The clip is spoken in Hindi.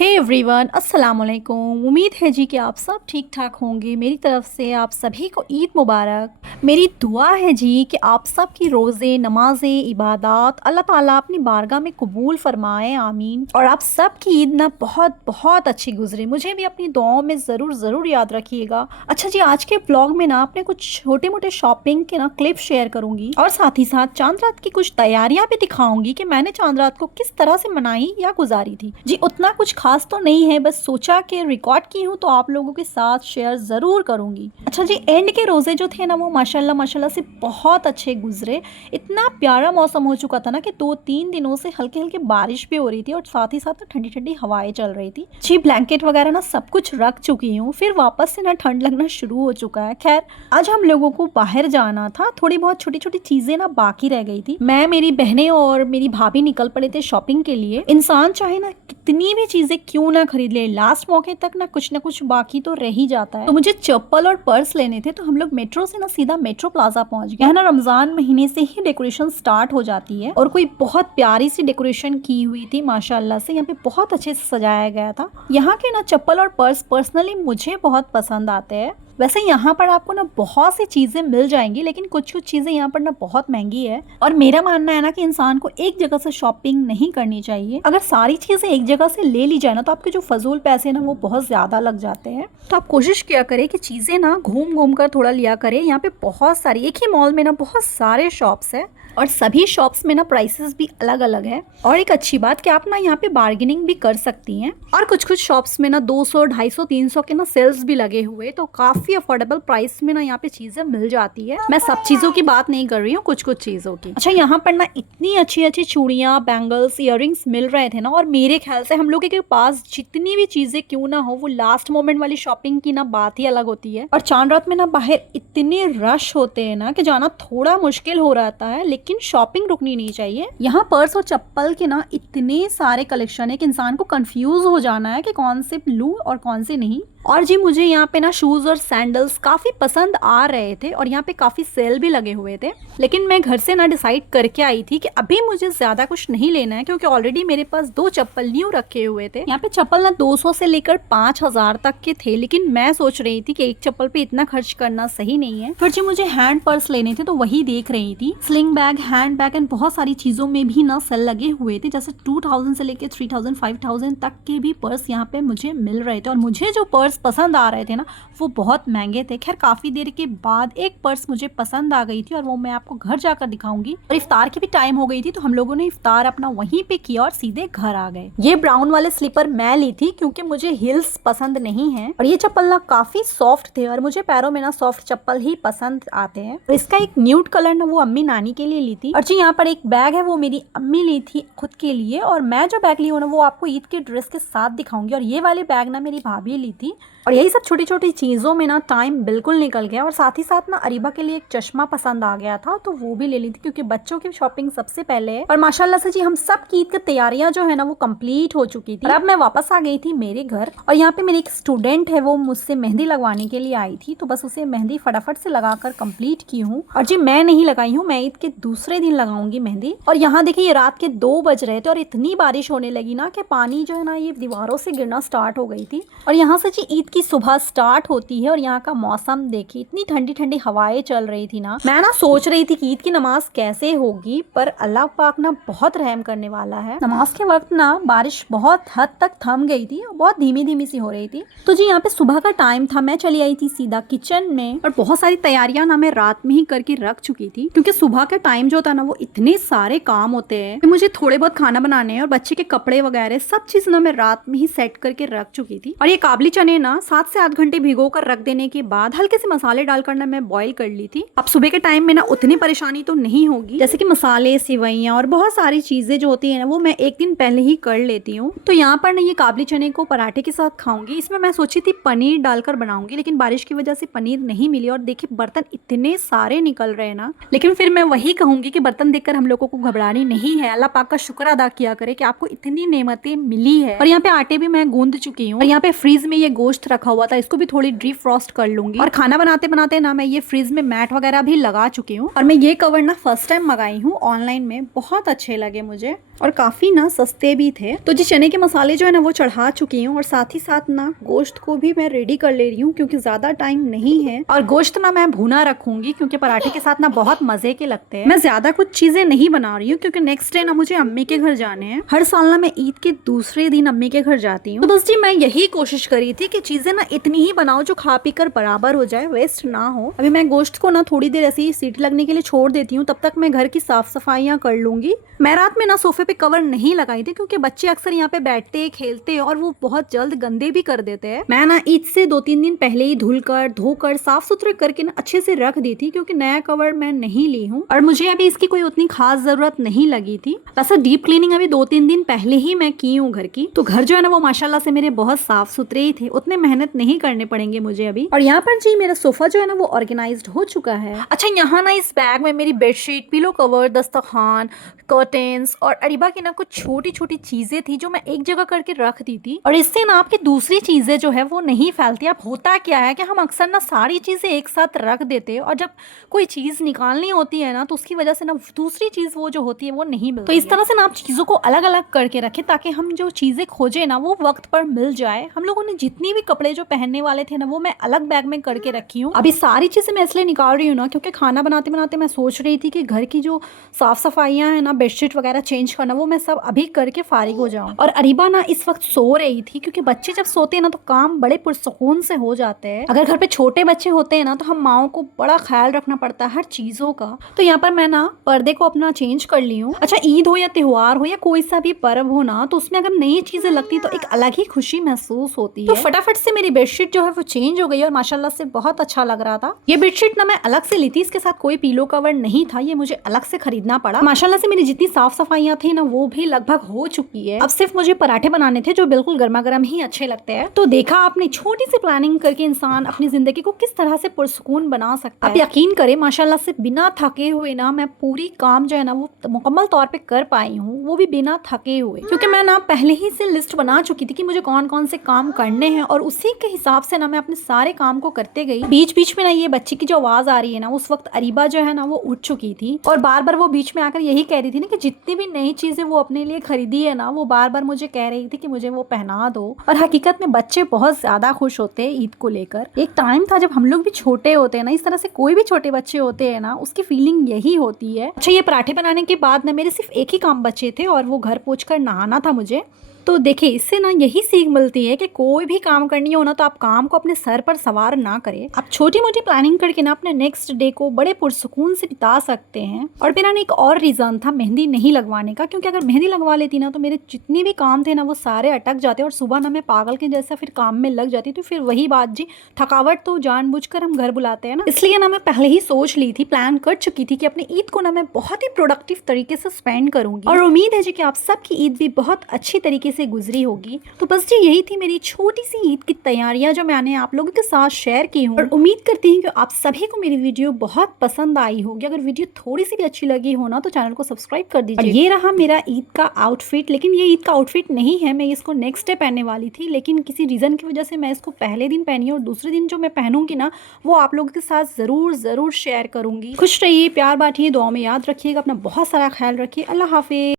हे एवरीवन, अस्सलाम वालेकुम। उम्मीद है जी कि आप सब ठीक ठाक होंगे। मेरी तरफ से आप सभी को ईद मुबारक। मेरी दुआ है जी कि आप सब की रोज़े, नमाज़ें, इबादत अल्लाह ताला अपनी बारगाह में कबूल फरमाए, आमीन। और आप सब की ईद ना बहुत बहुत अच्छी गुजरे। मुझे भी अपनी दुआओं में ज़रूर याद रखिएगा। अच्छा जी, आज के ब्लॉग में ना अपने कुछ छोटे मोटे शॉपिंग के ना क्लिप शेयर करूँगी और साथ ही साथ चांद रात की कुछ तैयारियाँ भी दिखाऊंगी कि मैंने चांद रात को किस तरह से मनाई या गुजारी थी। जी उतना कुछ खास तो नहीं है, बस सोचा कि रिकॉर्ड की हूँ तो आप लोगों के साथ शेयर ज़रूर करूँगी। अच्छा जी, एंड के रोज़े जो थे ना वो माशाल्लाह से बहुत अच्छे गुजरे। इतना प्यारा मौसम हो चुका था ना कि 2-3 दिनों से हल्के हल्के बारिश भी हो रही थी और साथ ही साथ ठंडी ठंडी हवाएं चल रही थी। जी ब्लैंकेट वगैरह ना सब कुछ रख चुकी हूँ, फिर वापस से ना ठंड लगना शुरू हो चुका है। खैर आज हम लोगों को बाहर जाना था, थोड़ी बहुत छोटी छोटी चीज़ें ना बाकी रह गई थी। मैं, मेरी बहनें और मेरी भाभी निकल पड़े थे शॉपिंग के लिए। इंसान चाहे ना कितनी भी चीज़ें क्यों ना खरीद ले, लास्ट मौके तक ना कुछ बाकी तो रह ही जाता है। तो मुझे चप्पल और पर्स लेने थे, तो हम लोग मेट्रो से ना सीधा मेट्रो प्लाजा पहुंच गए। ना रमजान महीने से ही डेकोरेशन स्टार्ट हो जाती है और कोई बहुत प्यारी सी डेकोरेशन की हुई थी माशाल्लाह से। यहाँ पे बहुत अच्छे से सजाया गया था। यहाँ के ना चप्पल और पर्स पर्सनली मुझे बहुत पसंद आते हैं। वैसे यहाँ पर आपको ना बहुत सी चीज़ें मिल जाएंगी, लेकिन कुछ कुछ चीज़ें यहाँ पर ना बहुत महंगी है। और मेरा मानना है ना कि इंसान को एक जगह से शॉपिंग नहीं करनी चाहिए। अगर सारी चीज़ें एक जगह से ले ली जाए ना तो आपके जो फजूल पैसे ना वो बहुत ज़्यादा लग जाते हैं। तो आप कोशिश किया करें कि चीज़ें ना घूम घूम कर थोड़ा लिया करें। यहाँ पे बहुत सारी, एक ही मॉल में ना बहुत सारे शॉप्स है और सभी शॉप्स में ना प्राइसेस भी अलग अलग है। और एक अच्छी बात कि आप ना यहाँ पे बार्गेनिंग भी कर सकती हैं। और कुछ कुछ शॉप्स में ना 200, 250, 300 के ना सेल्स भी लगे हुए, तो काफी अफोर्डेबल प्राइस में ना यहाँ पे चीजें मिल जाती है। मैं सब चीजों की बात नहीं कर रही हूँ, कुछ कुछ चीजों की। अच्छा, यहाँ पर ना इतनी अच्छी अच्छी चूड़ियाँ, बैंगल्स, इयररिंग्स मिल रहे थे ना, और मेरे ख्याल से हम लोग के पास जितनी भी चीजें क्यों ना हो, वो लास्ट मोमेंट वाली शॉपिंग की ना बात ही अलग होती है। और चांद रात में ना बाहर इतने रश होते हैं ना कि जाना थोड़ा मुश्किल हो रहता है, लेकिन शॉपिंग रुकनी नहीं चाहिए। यहाँ पर्स और चप्पल के ना इतने सारे कलेक्शन है कि इंसान को कंफ्यूज हो जाना है कि कौन से लूं और कौन से नहीं। और जी मुझे यहाँ पे ना शूज और सैंडल्स काफी पसंद आ रहे थे और यहाँ पे काफी सेल भी लगे हुए थे, लेकिन मैं घर से ना डिसाइड करके आई थी कि अभी मुझे ज्यादा कुछ नहीं लेना है, क्योंकि ऑलरेडी मेरे पास 2 चप्पल न्यू रखे हुए थे। यहाँ पे चप्पल ना 200 से लेकर 5000 तक के थे, लेकिन मैं सोच रही थी कि एक चप्पल पे इतना खर्च करना सही नहीं है। फिर जी मुझे हैंड पर्स लेने थे, तो वही देख रही थी। Sling bag, hand bag and बहुत सारी चीजों में भी ना सेल लगे हुए थे, जैसे 2000 से लेकर 3000, 5000 तक के भी पर्स यहाँ पे मुझे मिल रहे थे। और मुझे जो पर्स पसंद आ रहे थे ना वो बहुत महंगे थे। खैर काफी देर के बाद एक पर्स मुझे पसंद आ गई थी और वो मैं आपको घर जाकर दिखाऊंगी। और इफ्तार की भी टाइम हो गई थी, तो हम लोगों ने इफ्तार अपना वहीं पे किया और सीधे घर आ गए। ये ब्राउन वाले स्लीपर मैं ली थी क्योंकि मुझे हिल्स पसंद नहीं है, और ये चप्पल ना काफी सॉफ्ट थे और मुझे पैरों में ना सॉफ्ट चप्पल ही पसंद आते हैं। और इसका एक न्यूड कलर ना वो अम्मी नानी के लिए ली थी। और जी यहाँ पर एक बैग है, वो मेरी अम्मी ली थी खुद के लिए, और मैं जो बैग ली हूँ ना वो आपको ईद के ड्रेस के साथ दिखाऊंगी। और ये वाले बैग ना मेरी भाभी ली थी। और यही सब छोटी छोटी चीज़ों में ना टाइम बिल्कुल निकल गया। और साथ ही साथ ना अरीबा के लिए एक चश्मा पसंद आ गया था, तो वो भी ले ली थी, क्योंकि बच्चों की शॉपिंग सबसे पहले है। और माशाल्लाह से जी हम सब की ईद की तैयारियां जो है ना वो कंप्लीट हो चुकी थी। और अब मैं वापस आ गई थी मेरे घर, और यहाँ पे मेरी एक स्टूडेंट है, वो मुझसे मेहंदी लगवाने के लिए आई थी, तो बस उसे मेहंदी फटाफट से लगाकर कंप्लीट की हूँ। और जी मैं नहीं लगाई हूँ, मैं ईद के दूसरे दिन लगाऊंगी मेहंदी। और यहाँ देखिए ये रात के 2 बज रहे थे और इतनी बारिश होने लगी ना कि पानी जो है ना ये दीवारों से गिरना स्टार्ट हो गई थी। और यहाँ से जी ईद की सुबह स्टार्ट होती है और यहाँ का मौसम देखिए, इतनी ठंडी ठंडी हवाएं चल रही थी ना। मैं ना सोच रही थी कि ईद की नमाज कैसे होगी, पर अल्लाह पाक ना बहुत रहम करने वाला है। नमाज के वक्त ना बारिश बहुत हद तक थम गई थी, बहुत धीमी धीमी सी हो रही थी। तो जी यहाँ पे सुबह का टाइम था, मैं चली आई थी सीधा किचन में, और बहुत सारी तैयारियां ना मैं रात में ही करके रख चुकी थी, क्योंकि सुबह का टाइम जो था ना वो इतने सारे काम होते हैं, मुझे थोड़े बहुत खाना बनाने हैं और बच्चे के कपड़े वगैरह सब चीज ना मैं रात में ही सेट करके रख चुकी थी। और ये काबली चने ना 7 से 8 घंटे भिगो कर रख देने के बाद हल्के से मसाले डालकर ना मैं बॉईल कर ली थी। अब सुबह के टाइम में ना उतनी परेशानी तो नहीं होगी, जैसे कि मसाले, सिवैयां और बहुत सारी चीजें जो होती है ना वो मैं एक दिन पहले ही कर लेती हूँ। तो यहाँ पर ना ये काबली चने को पराठे के साथ खाऊंगी। इसमें मैं सोची थी पनीर डालकर बनाऊंगी, लेकिन बारिश की वजह से पनीर नहीं मिली। और देखिए बर्तन इतने सारे निकल रहे हैं ना, लेकिन फिर मैं वही कहूंगी कि बर्तन देखकर हम लोगों को घबरानी नहीं है। अल्लाह पाक का शुक्र अदा किया करे कि आपको इतनी नेमतें मिली है। और यहाँ पे आटे भी मैं गूंद चुकी हूँ, और यहाँ पे फ्रीज में ये गोश्त रखा हुआ था, इसको भी थोड़ी डीप फ्रॉस्ट कर लूंगी। और खाना बनाते बनाते ना मैं ये फ्रीज में मैट वगैरह भी लगा चुकी हूँ। और मैं ये कवर ना फर्स्ट टाइम मंगाई हूँ ऑनलाइन में, बहुत अच्छे लगे मुझे। और काफ़ी ना सस्ते भी थे। तो जी चने के मसाले जो है ना वो चढ़ा चुकी हूँ और साथ ही साथ ना गोश्त को भी मैं रेडी कर ले रही हूँ क्योंकि ज़्यादा टाइम नहीं है। और गोश्त ना मैं भुना रखूंगी क्योंकि पराठे के साथ ना बहुत मज़े के लगते हैं। मैं ज़्यादा कुछ चीज़ें नहीं बना रही हूँ क्योंकि नेक्स्ट डे ना मुझे अम्मी के घर जाने हैं। हर साल ना मैं ईद के दूसरे दिन अम्मी के घर जाती हूँ। तो बस जी मैं यही कोशिश करी थी कि चीज़ें ना इतनी ही बनाओ जो खा पी कर बराबर हो जाए, वेस्ट ना हो। अभी मैं गोश्त को ना थोड़ी देर ऐसी सीटी लगने के लिए छोड़ देती हूँ, तब तक मैं घर की साफ सफाइयाँ कर लूंगी। मैं रात में ना सोफे पे कवर नहीं लगाई थी क्योंकि बच्चे अक्सर यहाँ पे बैठते खेलते और वो बहुत जल्द गंदे भी कर देते हैं। मैं ना ईद से 2-3 दिन पहले ही धुलकर धोकर साफ सुथरे करके ना अच्छे से रख दी थी क्योंकि नया कवर मैं नहीं ली हूँ और मुझे अभी इसकी कोई उतनी खास जरूरत नहीं लगी थी। वैसे डीप क्लीनिंग अभी 2-3 दिन पहले ही मैं की हूँ घर की। तो घर जो है ना वो माशाल्लाह से मेरे बहुत साफ सुथरे ही थे, उतने मेहनत नहीं करने पड़ेंगे मुझे अभी। और यहाँ पर जी मेरा सोफा जो है ना वो ऑर्गेनाइज्ड हो चुका है। अच्छा यहाँ ना इस बैग में मेरी बेडशीट, पिलो कवर, दस्तरखान, कर्टेन्स और अरीबा की ना कुछ छोटी छोटी चीजें थी जो मैं एक जगह करके रख दी थी और इससे ना आपकी दूसरी चीजें जो है वो नहीं फैलती। अब होता क्या है कि हम अक्सर ना सारी चीजें एक साथ रख देते हैं और जब कोई चीज निकालनी होती है ना तो उसकी वजह से ना दूसरी चीज वो जो होती है वो नहीं मिलती। तो इस तरह से ना आप चीजों को अलग अलग करके रखें ताकि हम जो चीजें खोजे ना वो वक्त पर मिल जाए। हम लोगों ने जितनी भी कपड़े जो पहनने वाले थे ना वो मैं अलग बैग में करके रखी हूँ। अभी सारी चीजें मैं इसलिए निकाल रही हूँ ना क्योंकि खाना बनाते बनाते मैं सोच रही थी कि घर की जो साफ सफाइयाँ है ना, बेडशीट वगैरह चेंज करना, वो मैं सब अभी करके फारिग हो जाऊं। और अरीबा ना इस वक्त सो रही थी क्योंकि बच्चे जब सोते हैं ना तो काम बड़े पुरसुकून से हो जाते हैं। अगर घर पे छोटे बच्चे होते हैं ना तो हम माओ को बड़ा ख्याल रखना पड़ता है हर चीजों का। तो यहाँ पर मैं ना पर्दे को अपना चेंज कर ली हूँ। अच्छा ईद हो या त्योहार हो या कोई सा भी पर्व हो ना तो उसमें अगर नई चीजें लगती तो एक अलग ही खुशी महसूस होती है। तो फटाफट से मेरी बेडशीट जो है वो चेंज हो गई और माशाल्लाह से बहुत अच्छा लग रहा था। ये बेडशीट ना मैं अलग से ली थी, इसके साथ कोई पीलो कवर नहीं था, ये मुझे अलग से खरीदना पड़ा। माशाल्लाह से मेरी जितनी साफ सफाइयाँ थी ना वो भी लगभग हो चुकी है। अब सिर्फ मुझे पराठे बनाने थे जो बिल्कुल गर्मा गर्म ही अच्छे लगते हैं। तो देखा आपने, छोटी सी प्लानिंग करके इंसान अपनी जिंदगी को किस तरह से पुरसुकून बना सकता है। आप यकीन करें माशाल्लाह से बिना थके हुए ना मैं पूरी काम जो है ना वो मुकम्मल तौर पे कर पाई हूँ, वो भी बिना थके हुए, क्योंकि मैं ना पहले ही से लिस्ट बना चुकी थी कि मुझे कौन कौन से काम करने हैं और उसी के हिसाब से ना मैं अपने सारे काम को करते गई। बीच बीच में ना ये बच्ची की जो आवाज आ रही है ना, उस वक्त अरीबा जो है ना वो उठ चुकी थी और बार बार वो बीच में आकर यही कह रही थी ना कि जितनी भी नई चीजें वो अपने लिए खरीदी है ना वो बार बार मुझे कह रही थी कि मुझे वो पहना दो। और हकीकत में बच्चे बहुत ज्यादा खुश होते हैं ईद को लेकर। एक टाइम था जब हम लोग भी छोटे होते हैं ना, इस तरह से कोई भी छोटे बच्चे होते हैं ना उसकी फीलिंग यही होती है। अच्छा ये पराठे बनाने के बाद ना मेरे सिर्फ एक ही काम बचे थे और वो घर पहुंच कर नहाना था मुझे। तो देखिए इससे ना यही सीख मिलती है कि कोई भी काम करनी हो ना तो आप काम को अपने सर पर सवार ना करें। आप छोटी मोटी प्लानिंग करके ना अपने नेक्स्ट डे को बड़े पुरसुकून से बिता सकते हैं। और मेरा ना एक और रीज़न था मेहंदी नहीं लगवाने का, क्योंकि अगर मेहंदी लगवा लेती ना तो मेरे जितने भी काम थे ना वो सारे अटक जाते और सुबह ना मैं पागल के जैसा फिर काम में लग जाती। तो फिर वही बात जी, थकावट तो जानबूझकर हम घर बुलाते हैं ना, इसलिए ना मैं पहले ही सोच ली थी, प्लान कर चुकी थी कि अपनी ईद को ना मैं बहुत ही प्रोडक्टिव तरीके से स्पेंड करूंगी। और उम्मीद है जी कि आप सबकी ईद भी बहुत अच्छी तरीके से गुजरी होगी। तो बस जी यही थी मेरी छोटी सी ईद की तैयारियां जो मैंने आप लोगों के साथ शेयर की हूँ और उम्मीद करती हूँ कि आप सभी को मेरी वीडियो बहुत पसंद आई होगी। अगर वीडियो थोड़ी सी भी अच्छी लगी हो ना तो चैनल को सब्सक्राइब कर दीजिए। ये रहा मेरा ईद का आउटफिट, लेकिन ये ईद का आउटफिट नहीं है, मैं इसको नेक्स्ट डे पहनने वाली थी, लेकिन किसी रीजन की वजह से मैं इसको पहले दिन पहनी और दूसरे दिन जो मैं पहनूंगी ना वो आप लोगों के साथ जरूर शेयर करूंगी। खुश रहिए, प्यार बांटिए, दुआ में याद रखिएगा, अपना बहुत सारा ख्याल रखिए। अल्लाह हाफिज।